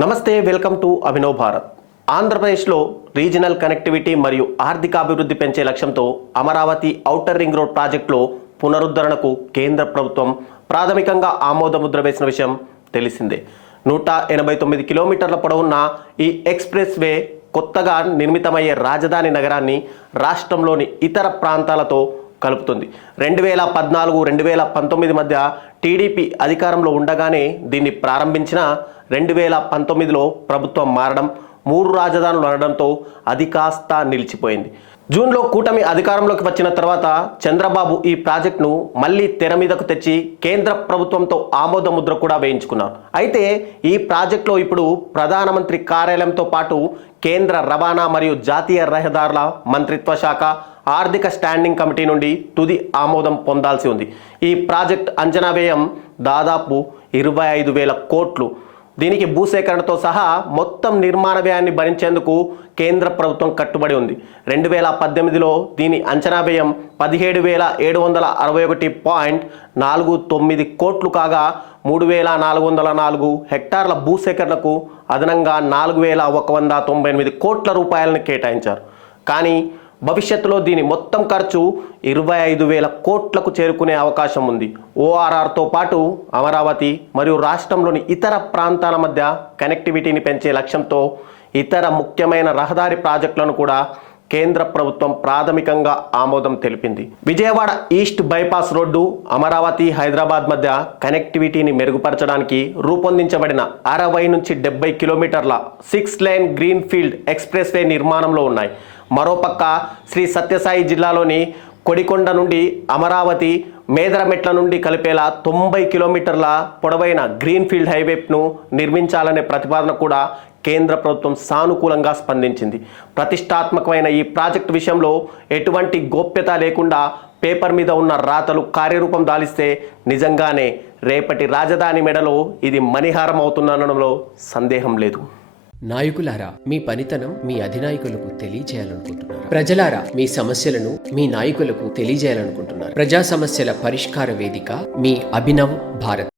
నమస్తే, welcome to Abhinav Bharat. ఆంధ్రప్రదేశ్లో regional connectivity మరియు ఆర్థికాభివృద్ధి పెంచే లక్ష్యంతో అమరావతి ఔటర్ రింగ్ రోడ్ ప్రాజెక్టులో పునరుద్ధరణకు కేంద్ర ప్రభుత్వం ప్రాథమికంగా ఆమోదముద్ర వేసిన విషయం తెలిసిందే. 189 కిలోమీటర్ల పొడవున్న ఈ ఎక్స్ప్రెస్ వే కొత్తగా నిర్మితమయ్యే రాజధాని నగరాన్ని రాష్ట్రంలోని ఇతర ప్రాంతాలతో కలుపుతుంది. 2014-2019 మధ్య టీడీపీ అధికారంలో ఉండగానే దీన్ని ప్రారంభించిన 2019లో ప్రభుత్వం మారడం, 3 రాజధానులు అనడంతో అది కాస్త నిలిచిపోయింది. జూన్లో కూటమి అధికారంలోకి వచ్చిన తర్వాత చంద్రబాబు ఈ ప్రాజెక్టును మళ్ళీ తెర మీదకు తెచ్చి కేంద్ర ప్రభుత్వంతో ఆమోద ముద్ర కూడా వేయించుకున్నారు. అయితే ఈ ప్రాజెక్టులో ఇప్పుడు ప్రధానమంత్రి కార్యాలయంతో పాటు కేంద్ర రవాణా మరియు జాతీయ రహదారుల మంత్రిత్వ శాఖ, ఆర్థిక స్టాండింగ్ కమిటీ నుండి తుది ఆమోదం పొందాల్సి ఉంది. ఈ ప్రాజెక్ట్ అంచనా వ్యయం దాదాపు 25,000 కోట్లు. దీనికి భూసేకరణతో సహా మొత్తం నిర్మాణ వ్యయాన్ని భరించేందుకు కేంద్ర ప్రభుత్వం కట్టుబడి ఉంది. 2018లో దీని అంచనా వ్యయం 17,761.49 కోట్లు కాగా 3,404 హెక్టార్ల భూసేకరణకు అదనంగా 4,198 కోట్ల రూపాయలను కేటాయించారు. కానీ భవిష్యత్తులో దీని మొత్తం ఖర్చు 25,000 కోట్లకు చేరుకునే అవకాశం ఉంది. ఓఆర్ఆర్తో పాటు అమరావతి మరియు రాష్ట్రంలోని ఇతర ప్రాంతాల మధ్య కనెక్టివిటీని పెంచే లక్ష్యంతో ఇతర ముఖ్యమైన రహదారి ప్రాజెక్టులను కూడా కేంద్ర ప్రభుత్వం ప్రాథమికంగా ఆమోదం తెలిపింది. Vijayawada east bypass road Amaravati Hyderabad మధ్య కనెక్టివిటీని మెరుగుపరచడానికి రూపొందించబడిన 60 నుంచి 70 కిలోమీటర్ల 6 lane green field express way నిర్మాణంలో ఉన్నాయి. మరోపక్క శ్రీ సత్యసాయి జిల్లాలోని కొడికొండ నుండి అమరావతి మేదరమెట్ల నుండి కలిపేలా 90 కిలోమీటర్ల పొడవైన గ్రీన్ ఫీల్డ్ హైవేను నిర్మించాలనే ప్రతిపాదన కూడా కేంద్ర ప్రభుత్వం సానుకూలంగా స్పందించింది. ప్రతిష్టాత్మకమైన ఈ ప్రాజెక్టు విషయంలో ఎటువంటి గోప్యత లేకుండా పేపర్ మీద ఉన్న రాతలు కార్యరూపం దాలిస్తే నిజంగానే రేపటి రాజధాని మెడలో ఇది మణిహారం అవుతుందనడంలో సందేహం లేదు. నాయకులారా, మీ పనితనం మీ అధినాయకులకు తెలియజేయాలనుకుంటున్నారు. ప్రజలారా, మీ సమస్యలను మీ నాయకులకు తెలియజేయాలనుకుంటున్నారు. ప్రజా సమస్యల పరిష్కార వేదిక మీ అభినవ్ భారత్.